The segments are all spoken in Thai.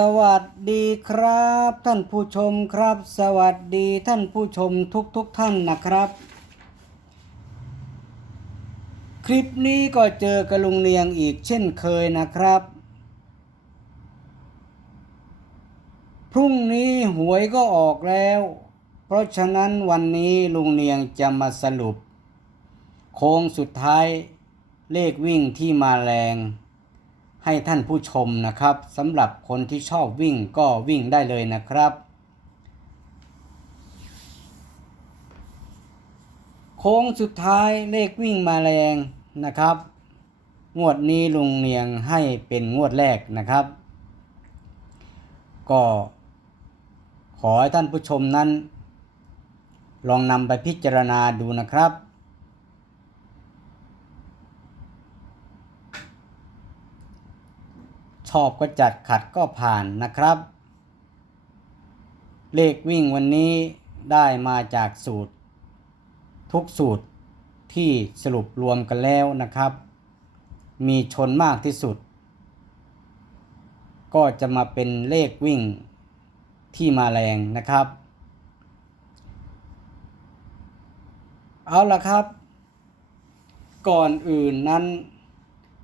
สวัสดีครับ ท่านผู้ชมครับ สวัสดีท่านผู้ชมทุกๆท่านนะครับ คลิปนี้ก็เจอกับลุงเนียงอีกเช่นเคยนะครับ พรุ่งนี้หวยก็ออกแล้ว เพราะฉะนั้นวันนี้ลุงเนียงจะมาสรุป โค้งสุดท้ายเลขวิ่งที่มาแรง ให้ท่านผู้ชมนะครับสำหรับคนที่ชอบวิ่งก็วิ่งได้เลยนะครับ โค้งสุดท้ายเลขวิ่งมาแรงนะครับ งวดนี้ลุงเนียงให้เป็นงวดแรกนะครับ ก็ขอให้ท่านผู้ชมนั้น ลองนำไปพิจารณาดูนะครับ อบก็จัดขัดก็ผ่านนะครับ เลขวิ่งวันนี้ได้มาจากสูตร ทุกสูตรที่สรุปรวมกันแล้วนะครับ มีชนมากที่สุด ก็จะมาเป็นเลขวิ่งที่มาแรงนะครับ เอาละครับ ก่อนอื่นนั้น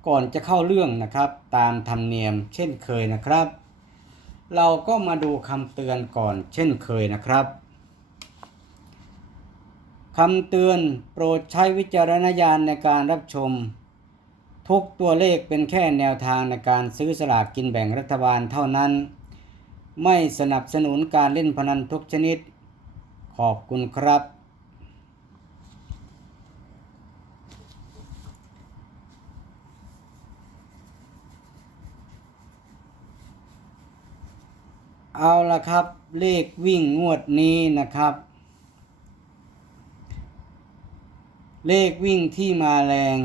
ก่อนจะเข้าเรื่องนะครับ ตามธรรมเนียมเช่นเคยนะครับ เราก็มาดูคำเตือนก่อนเช่นเคยนะครับคำเตือนโปรดใช้วิจารณญาณในการรับชม ทุกตัวเลขเป็นแค่แนวทางในการซื้อสลากกินแบ่งรัฐบาลเท่านั้น ไม่สนับสนุนการเล่นพนันทุกชนิด ขอบคุณครับ เอาละครับ เลขวิ่งงวดนี้นะครับ เลขวิ่งที่มาแรง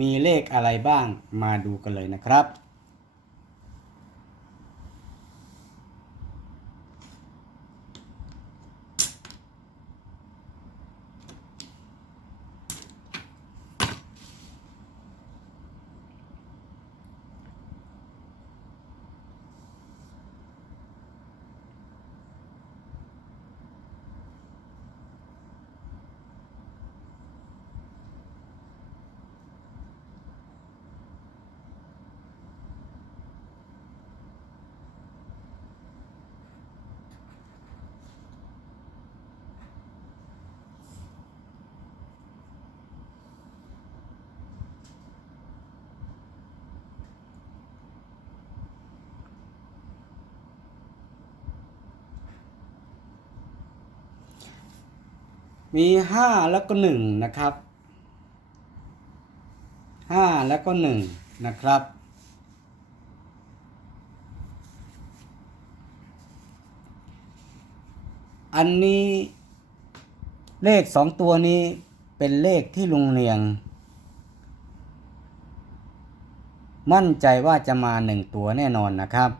มีเลขอะไรบ้างมาดูกันเลยนะครับ มีห้าแล้วก็หนึ่งนะครับห้าแล้วก็หนึ่งนะครับ อันนี้เลขสองตัวนี้เป็นเลขที่ลุงเนียง มั่นใจว่าจะมาหนึ่งตัวแน่นอนนะครับ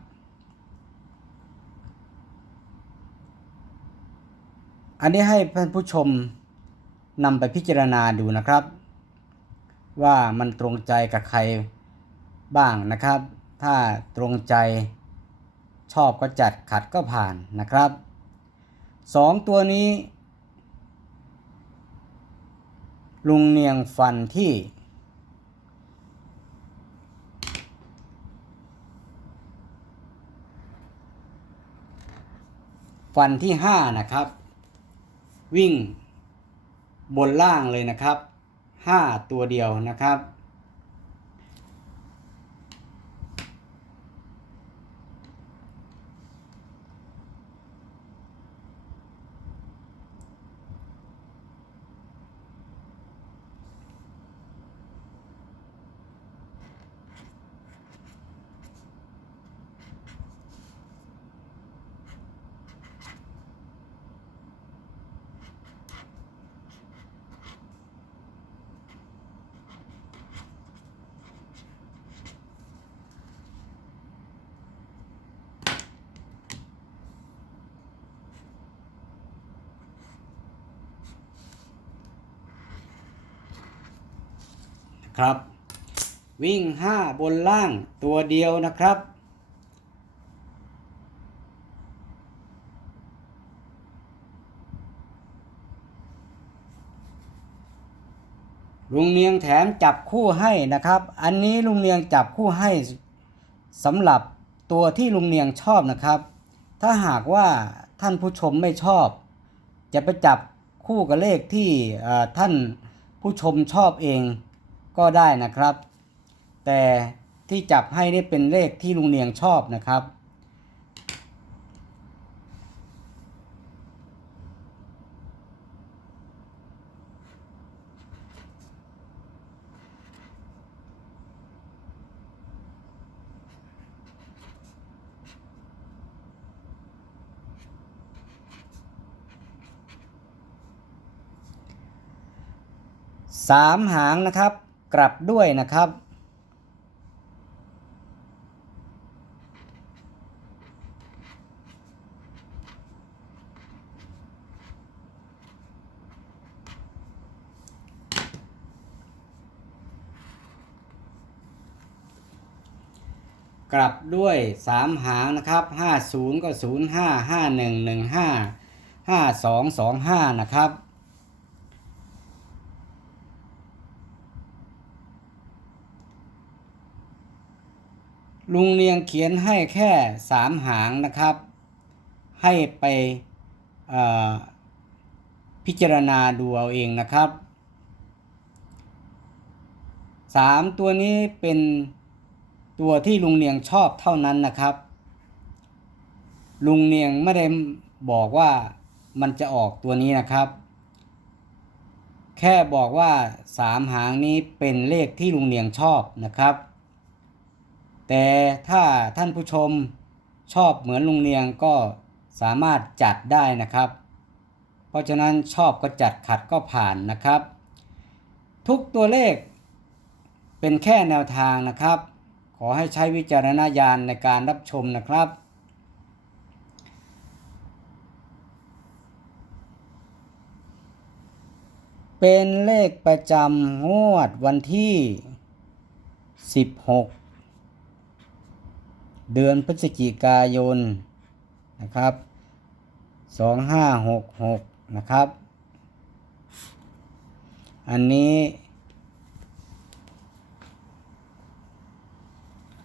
อันนี้ให้ท่านผู้ชมนำไปพิจารณาดูนะครับ ว่ามันตรงใจกับใครบ้างนะครับ ถ้าตรงใจชอบก็จัดขัดก็ผ่านนะครับสองตัวนี้ ลุงเนียงฟันที่ ฟันที่ห้านะครับ วิ่งบนล่างเลยนะครับห้าตัวเดียวนะครับ ครับ วิ่ง 5 บนล่างตัวเดียวนะครับ ลุงเนียงแถมจับคู่ให้นะครับ อันนี้ลุงเนียงจับคู่ให้สำหรับตัวที่ลุงเนียงชอบนะครับ ถ้าหากว่าท่านผู้ชมไม่ชอบ จะไปจับคู่กับเลขที่ท่านผู้ชมชอบเอง ก็ได้นะครับ แต่ที่จับให้นี่เป็นเลขที่ลุงเนียงชอบนะครับ สามหางนะครับ กลับด้วยนะครับ กลับด้วยสามหางนะครับห้าศูนย์ก็ศูนย์ห้าห้าหนึ่งหนึ่งห้าห้าสองสองห้านะครับ ลุงเนียงเขียนให้แค่สามหางนะครับ ให้ไปพิจารณาดูเอาเองนะครับสามตัวนี้เป็นตัวที่ลุงเนียงชอบเท่านั้นนะครับ ลุงเนียงไม่ได้บอกว่ามันจะออกตัวนี้นะครับ แค่บอกว่าสามหางนี้เป็นเลขที่ลุงเนียงชอบนะครับ แต่ถ้าท่านผู้ชมชอบเหมือนลุงเนียงก็สามารถจัดได้นะครับ เพราะฉะนั้นชอบก็จัดขัดก็ผ่านนะครับ ทุกตัวเลขเป็นแค่แนวทางนะครับ ขอให้ใช้วิจารณญาณในการรับชมนะครับ เป็นเลขประจำงวดวันที่ 16 เดือนพฤศจิกายนนะครับ 2566 นะครับ อันนี้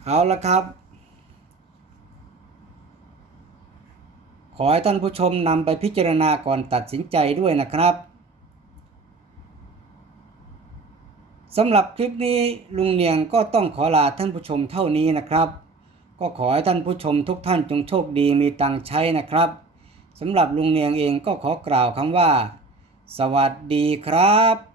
เอาละครับ ขอให้ท่านผู้ชมนำไปพิจารณาก่อนตัดสินใจด้วยนะครับสำหรับคลิปนี้ลุงเนียงก็ต้องขอลาท่านผู้ชมเท่านี้นะครับ ก็ขอให้ท่านผู้ชมทุกท่านจงโชคดีมีตังใช้นะครับสำหรับลุงเนียงเองก็ขอกล่าวคำว่า สวัสดีครับ